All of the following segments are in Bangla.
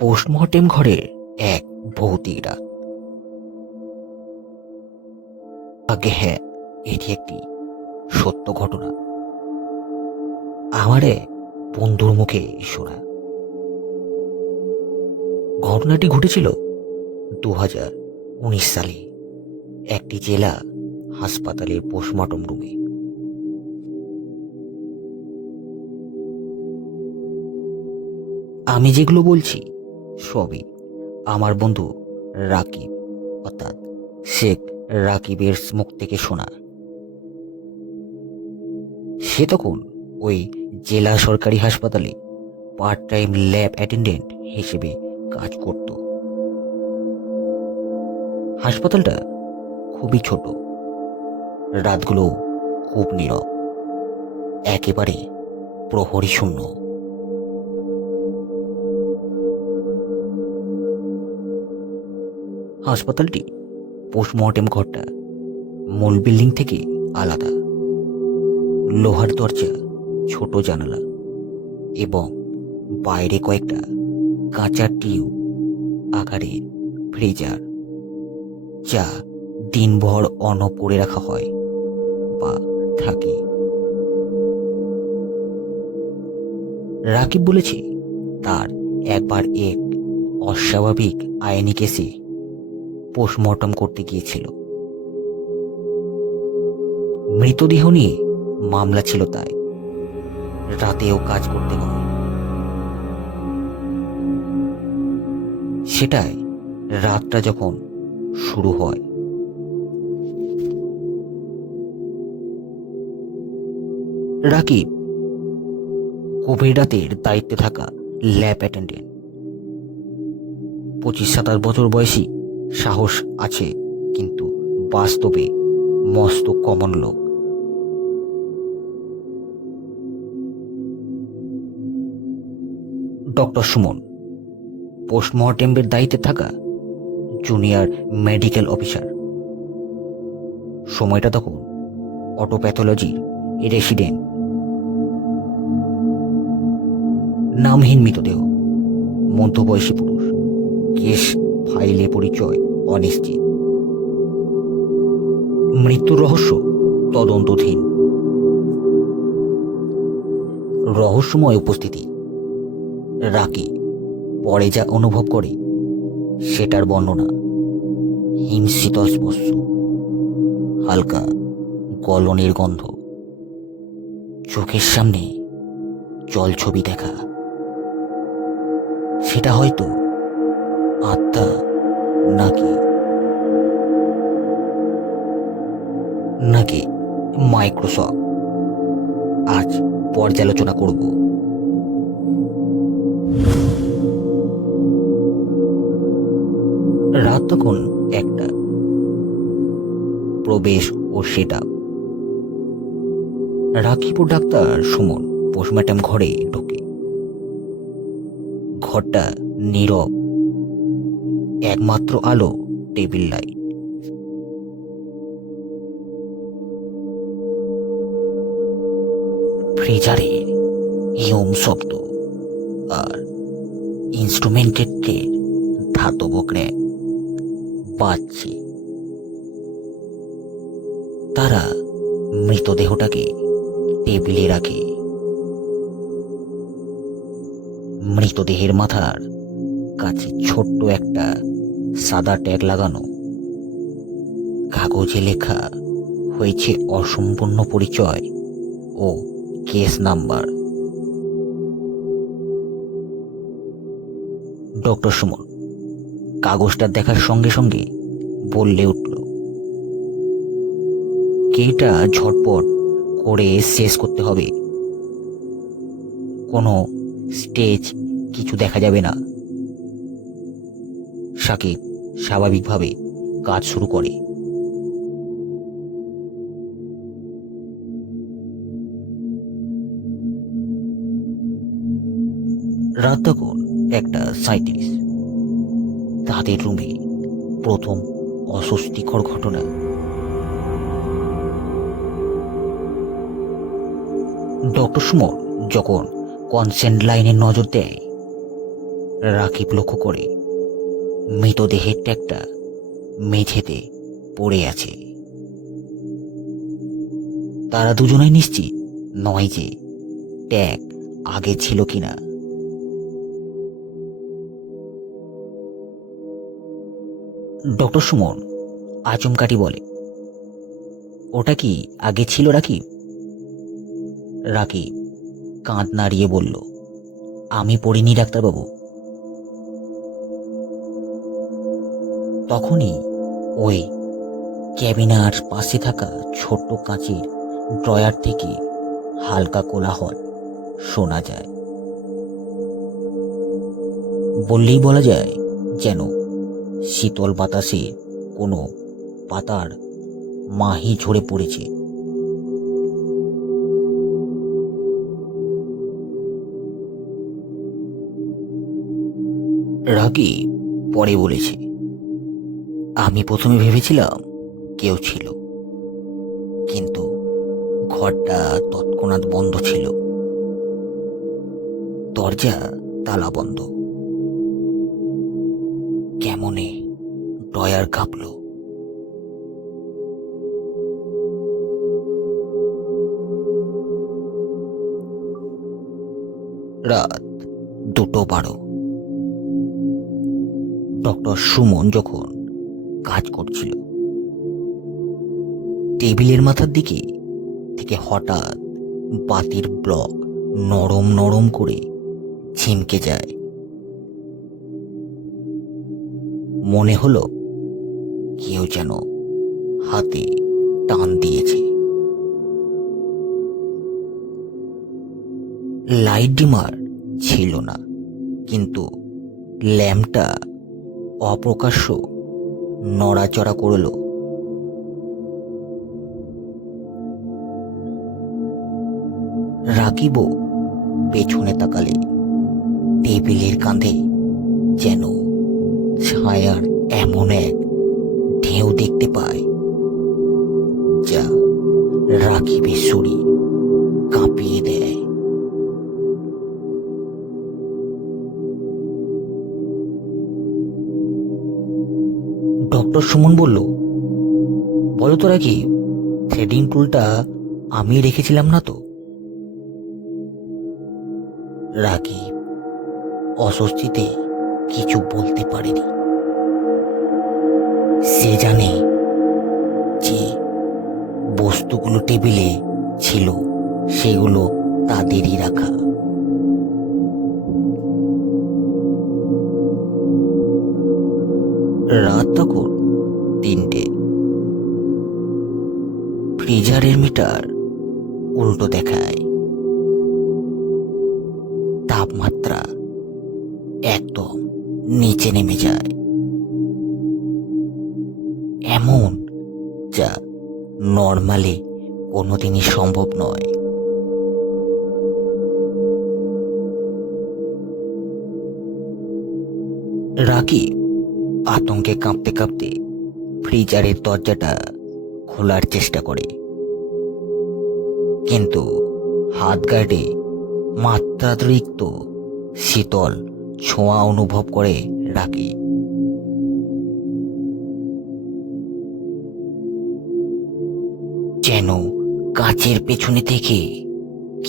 পোস্টমর্টেম ঘরের এক ভৌতিক রাত। আগে হ্যাঁ, এটি একটি সত্য ঘটনা। আমার এক বন্ধুর মুখে শোনা। ঘটনাটি ঘটেছিল 2019 সালে একটি জেলা হাসপাতালের পোস্টমর্টম রুমে। আমি যেগুলো বলছি সবই আমার বন্ধু রাকিব, অর্থাৎ শেখ রাকিবের মুখ থেকে শোনা। সে তখন ওই জেলা সরকারি হাসপাতালে পার্ট টাইম ল্যাব অ্যাটেন্ডেন্ট হিসেবে কাজ করত। হাসপাতালটা খুবই ছোট, রাতগুলো খুব নীরব, একেবারে প্রহরী শূন্য। হাসপাতালটি পোস্টমর্টেম ঘরটা মূল বিল্ডিং থেকে আলাদা। লোহার দরজা, ছোট জানালা এবং বাইরে কয়েকটা কাঁচা টিউব আকারের ফ্রিজার, যা দিনভর অন করে রাখা হয় বা থাকে। রাকিব বলেছে তার একবার এক অস্বাভাবিক আইনি কেসে পোস্টমর্টম করতে গিয়েছিল। মৃতদেহ নিয়ে মামলা ছিল, তাই রাতেও কাজ করতে হয়। সেটাই রাতটা যখন শুরু হয়, রাকিব গভীর রাতের দায়িত্বে থাকা ল্যাব অ্যাটেন্ডেন্ট, 25-27 বছর বয়সী, সাহস আছে কিন্তু বাস্তবে মস্ত কমন লোক। ডক্টর সুমন, পোস্টমর্টেমের দায়িত্বে থাকা জুনিয়র মেডিকেল অফিসার। সময়টা তখন অটোপ্যাথোলজির রেসিডেন্ট। নামহীন মৃতদেহ, মধ্যবয়সী পুরুষ, কেস ফাইলে পরিচয় অনিশ্চিত, মৃত্যুর রহস্য তদন্তাধীন। রহস্যময় উপস্থিতি। রাকি পরে যা অনুভব করে সেটার বর্ণনা: হিমশীতল স্পর্শ, হালকা গলনের গন্ধ, চোখের সামনে জলছবি দেখা। সেটা হয়তো আত্মা নাকি নাকি মাইক্রোসফট, আজ পর্যালোচনা করব। রাত তখন একটা। প্রবেশ ও সেটা রাকিব ও ডাক্তার সুমন পোস্টমর্টম ঘরে ঢোকে। ঘরটা নীরব, একমাত্র আলো টেবিল লাইট। ফ্রিজারের হিউম শব্দ আর ইনস্ট্রুমেন্টের ধাতব ক্র্যাক বাজছে। তারা মৃতদেহটাকে টেবিলে রাখে। মৃতদেহের মাথার কাছে ছোট্ট একটা সাদা ট্যাগ লাগানো, কাগজে লেখা হয়েছে অসম্পূর্ণ পরিচয় ও কেস নাম্বার। ডক্টর সুমন কাগজটা দেখার সঙ্গে সঙ্গে বললে উঠল, কেটা ঝটপট করে শেষ করতে হবে। কোনো স্টেজ কিছু দেখা যাবে না। সাকিব স্বাভাবিকভাবে কাজ শুরু করে। রাত তখন 1:37। তাদের রুমে প্রথম অস্বস্তিকর ঘটনা। ডক্টর সুমন যখন কনসেন্ট লাইনে নজর দেয়, রাকিব লক্ষ্য করে মৃতদেহের ট্যাগটা মেঝেতে পড়ে আছে। তারা দুজনেই নিশ্চিত নয় যে ট্যাগ আগে ছিল কিনা। ডক্টর সুমন আচমকাটি বলে, ওটা কি আগে ছিল রাকিব? রাকিব কাঁধ নাড়িয়ে বলল, আমি পড়িনি ডাক্তারবাবু। তখনই ওই ক্যাবিনার পাশে থাকা ছোট্ট কাঁচের ড্রয়ার থেকে হালকা কোলাহল শোনা যায়। বললেই বলা যায় যেন শীতল বাতাসে কোনো পাতার মাহি ঝরে পড়েছে। রাগী পরে বলেছে, আমি প্রথমে ভেবেছিলাম কেউ ছিল, কিন্তু ঘরটা তৎক্ষণাৎ বন্ধ ছিল, দরজা তালা বন্ধ। কেমনে ড্রয়ার কাঁপল। রাত 2:12। ডক্টর সুমন যখন কাজ করছিল, টেবিলের মাথার দিকে থেকে হঠাৎ বাতির ব্লক নরম নরম করে ছিমকে যায়। মনে হলো কেউ যেন হাতে টান দিয়েছে। লাইট ডিমার ছিল না, কিন্তু ল্যাম্পটা অপ্রকাশ্য নড়াচড়া করল। রাকিবও পেছনে তাকালে টেবিলের কাঁধে যেন ছায়ার এমন এক ঢেউ দেখতে পায় যা রাকিবের শরীর কাঁপিয়ে দেয়। ডক্টর সুমন বলল, বলো তো রাকিব, থ্রেডিং টুলটা আমি রেখেছিলাম না তো? রাকিব অস্বস্তিতে কিছু বলতে পারেনি। সে জানে যে বস্তুগুলো টেবিলে ছিল সেগুলো তাদেরই রাখা। রাত তখন 3টে। ফ্রিজারের মিটার উল্টো দেখায়। তাপমাত্রা একদম নিচে নেমে যায়, এমন যা নর্মালে কোনোদিনই সম্ভব নয়। রাকিব আতঙ্কে কাঁপতে কাঁপতে ফ্রিজারের দরজাটা খোলার চেষ্টা করে, কিন্তু হাত গার্ডে মাত্রাতিরিক্ত শীতল ছোঁয়া অনুভব করে রাকিব। যেন কাঁচের পেছনে থেকে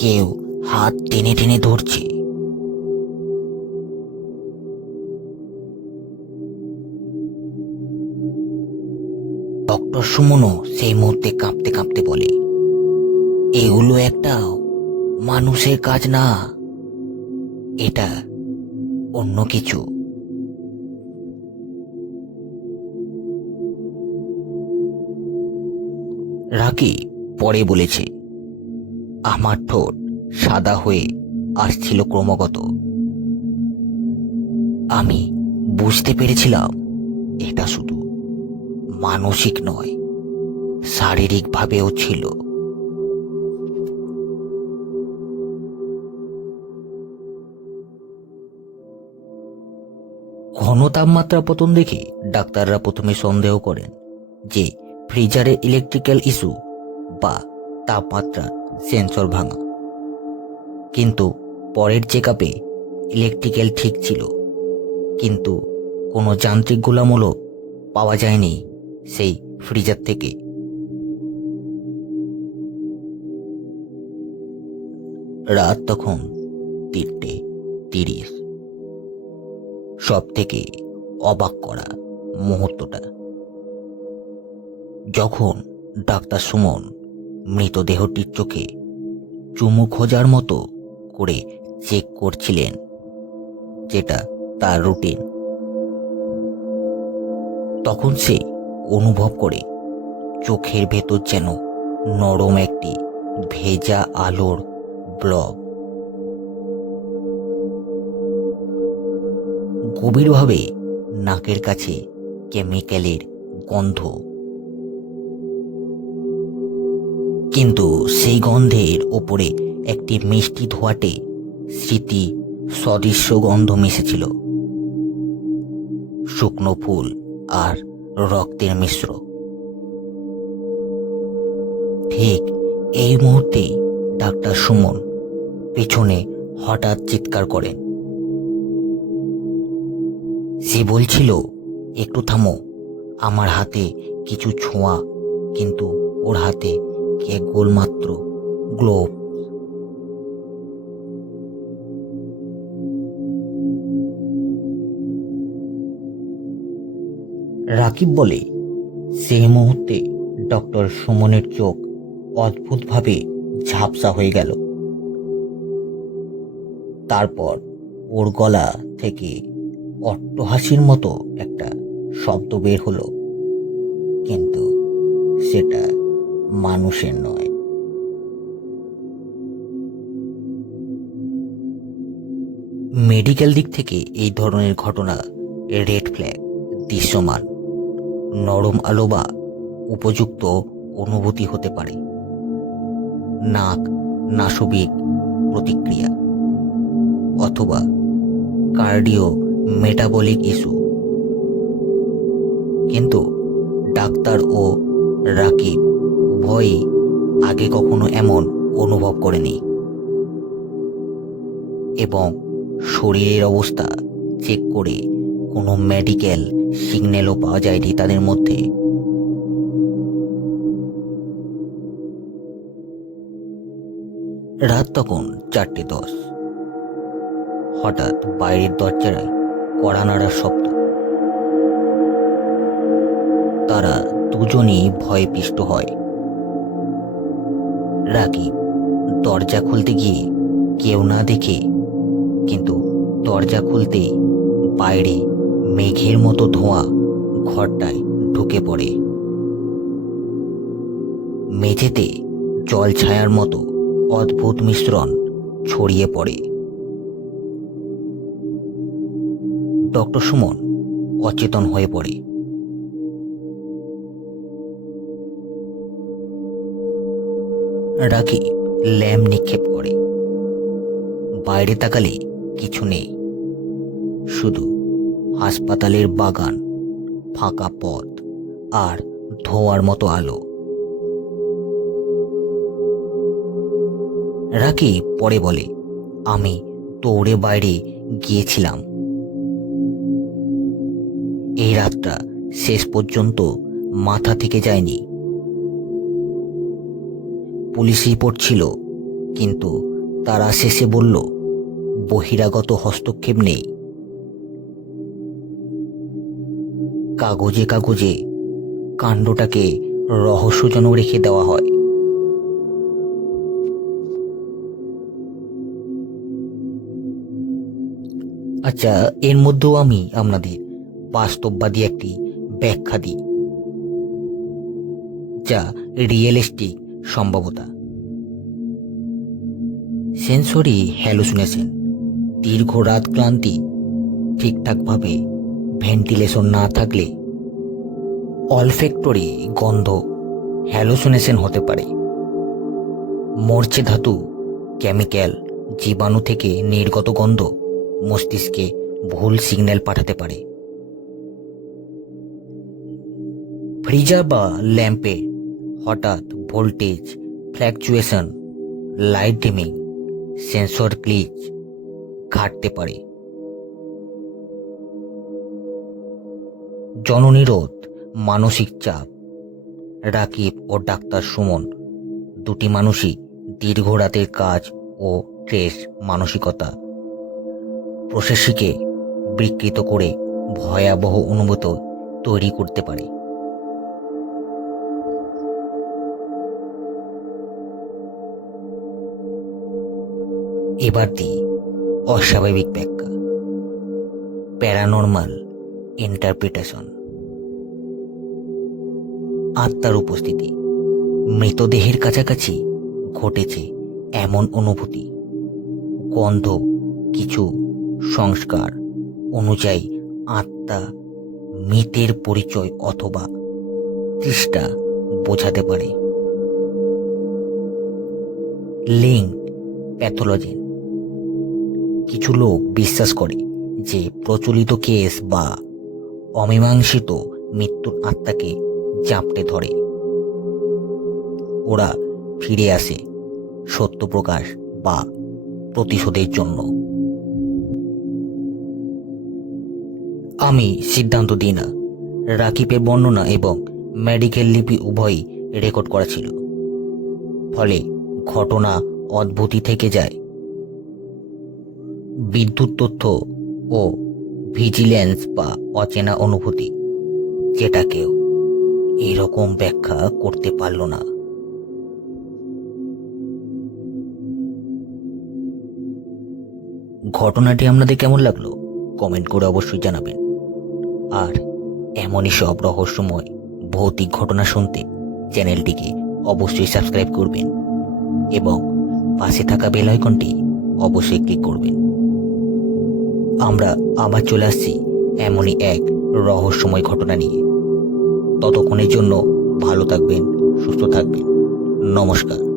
কেউ হাত টেনে টেনে ধরছে। ডক্টর সুমনও সেই মুহূর্তে কাঁপতে কাঁপতে বলে, এগুলো একটা মানুষের কাজ না, এটা অন্য কিছু। রাকি পরে বলেছে, আমার ঠোঁট সাদা হয়ে আসছিল ক্রমাগত। আমি বুঝতে পেরেছিলাম এটা শুধু মানসিক নয়, শারীরিকভাবেও ছিল। ঘন তাপমাত্রা পতন দেখে ডাক্তাররা প্রথমে সন্দেহ করেন যে ফ্রিজারের ইলেকট্রিক্যাল ইস্যু বা তাপমাত্রার সেন্সর ভাঙা, কিন্তু পরের চেকআপে ইলেকট্রিক্যাল ঠিক ছিল, কিন্তু কোনো যান্ত্রিক গোলামূলক পাওয়া যায়নি সেই ফ্রিজার থেকে। রাত তখন 3:30। সব থেকে অবাক করা মুহূর্তটা যখন ডাক্তার সুমন মৃতদেহটির চোখে চুমু খোঁজার মতো করে চেক করছিলেন, যেটা তার রুটিন। তখন সে অনুভব করে চোখের ভেতর যেন নরম একটি ভেজা আলোর ব্লব গভীরভাবে নাকের কাছে কেমিক্যালের গন্ধ। কিন্তু সেই গন্ধের ওপরে একটি মিষ্টি ধোঁয়াটে স্মৃতি সদৃশ্য গন্ধ মিশেছিল, শুকনো ফুল আর রক্তের মিশ্র। ঠিক এই মুহূর্তে ডাক্তার সুমন পেছনে হঠাৎ চিৎকার করেন। সে বলছিল, একটু থামো, আমার হাতে কিছু ছোঁয়া। কিন্তু ওর হাতে কেবলমাত্র গ্লোভ। রাকিব বলে, সেই মুহূর্তে ডক্টর সুমনের চোখ অদ্ভুতভাবে ঝাপসা হয়ে গেল। তারপর ওর গলা থেকে অট্টহাসির মতো একটা শব্দ বের হলো, কিন্তু সেটা মানুষের নয়। মেডিকেল দিক থেকে এই ধরনের ঘটনা রেড ফ্ল্যাগ দৃশ্যমান, নরম আলো বা উপযুক্ত অনুভূতি হতে পারে, নাক নাসবিক প্রতিক্রিয়া অথবা কার্ডিও মেটাবলিক ইস্যু। কিন্তু ডাক্তার ও রাকিব উভয়ই আগে কখনো এমন অনুভব করেনি, এবং শরীরের অবস্থা চেক করে কোনো মেডিকেল সিগন্যালও পাওয়া যায়নি তাদের মধ্যে। রাত তখন 4:10। হঠাৎ বাইরের দরজায় কড়া নাড়ার শব্দ। তারা দুজনই ভয়ে পিষ্ট হয়। রাকিব দরজা খুলতে গিয়ে কেউ না দেখে, কিন্তু দরজা খুলতেই বাইরে মেঘের মতো ধোঁয়া ঘরটায় ঢুকে পড়ে। মেঝেতে জল ছায়ার মতো অদ্ভুত মিশ্রণ ছড়িয়ে পড়ে। ডক্টর সুমন অচেতন হয়ে পড়ে। রাকিব ল্যাম্প নিক্ষেপ করে। বাইরে তাকালে কিছু নেই, শুধু হাসপাতালের বাগান, ফাঁকা পথ আর ধোঁয়ার মতো আলো। রাকিব পরে বলে, আমি দৌড়ে বাইরে গিয়েছিলাম। এই রাতটা শেষ পর্যন্ত মাথা থেকে যায়নি। পুলিশ রিপোর্ট ছিল, কিন্তু তারা শেষে বলল বহিরাগত হস্তক্ষেপ নেই। কাগজে কাগজে কাণ্ডটাকে রহস্যজনক রেখে দেওয়া হয়। আচ্ছা, এর মধ্যেও আমি আপনাদের বাস্তববাদী একটি ব্যাখ্যা দিই, যা রিয়েলিস্টিক সম্ভবতা। সেন্সরি হ্যালুসিনেশন, দীর্ঘ রাত ক্লান্তি, ঠিকঠাকভাবে ভেন্টিলেশন না থাকলে অলফ্যাক্টরি গন্ধ হ্যালুসিনেশন হতে পারে। মরচে ধাতু, কেমিক্যাল, জীবাণু থেকে নির্গত গন্ধ মস্তিষ্কে ভুল সিগন্যাল পাঠাতে পারে। ফ্রিজার বা ল্যাম্পে হঠাৎ voltage fluctuation, light dimming, sensor glitch ঘাটতে পারে। জননিরোধ, মানসিক চাপ। রাকিব ও ডাক্তার সুমন দুটি মানুষই দীর্ঘ রাতের কাজ ও স্ট্রেস মানসিকতা প্রসেসিকে বিকৃত করে ভয়াবহ অনুভূতি তৈরি করতে পারে। এবার দিই অস্বাভাবিক ব্যাখ্যা, প্যারানর্মাল ইন্টারপ্রিটেশন। আত্মার উপস্থিতি, মৃতদেহের কাছাকাছি ঘটেছে এমন অনুভূতি, গন্ধ, কিছু সংস্কার অনুযায়ী আত্মা মৃতের পরিচয় অথবা তৃষ্ণা বোঝাতে পারে। লিঙ্ক প্যাথোলজি, কিছু লোক বিশ্বাস করে যে প্রচলিত কেস বা অমীমাংসিত মৃত্যুর আত্মাকে জাপটে ধরে, ওরা ফিরে আসে সত্য প্রকাশ বা প্রতিশোধের জন্য। আমি সিদ্ধান্ত দিই না। রাকিবের বর্ণনা এবং মেডিকেল লিপি উভয়ই রেকর্ড করা ছিল, ফলে ঘটনা অদ্ভুতই থেকে যায়। বিদ্যুৎ তথ্য ও ভিজিল্যান্স বা অচেনা অনুভূতি, যেটা কেউ এরকম ব্যাখ্যা করতে পারল না। ঘটনাটি আপনাদের কেমন লাগলো কমেন্ট করে অবশ্যই জানাবেন। আর এমনই সব রহস্যময় ভৌতিক ঘটনা শুনতে চ্যানেলটিকে অবশ্যই সাবস্ক্রাইব করবেন এবং পাশে থাকা বেল আইকনটি অবশ্যই ক্লিক করবেন। আমরা আবার চলে আসছি এমনই এক রহস্যময় ঘটনা নিয়ে। ততক্ষণের জন্য ভালো থাকবেন, সুস্থ থাকবেন। নমস্কার।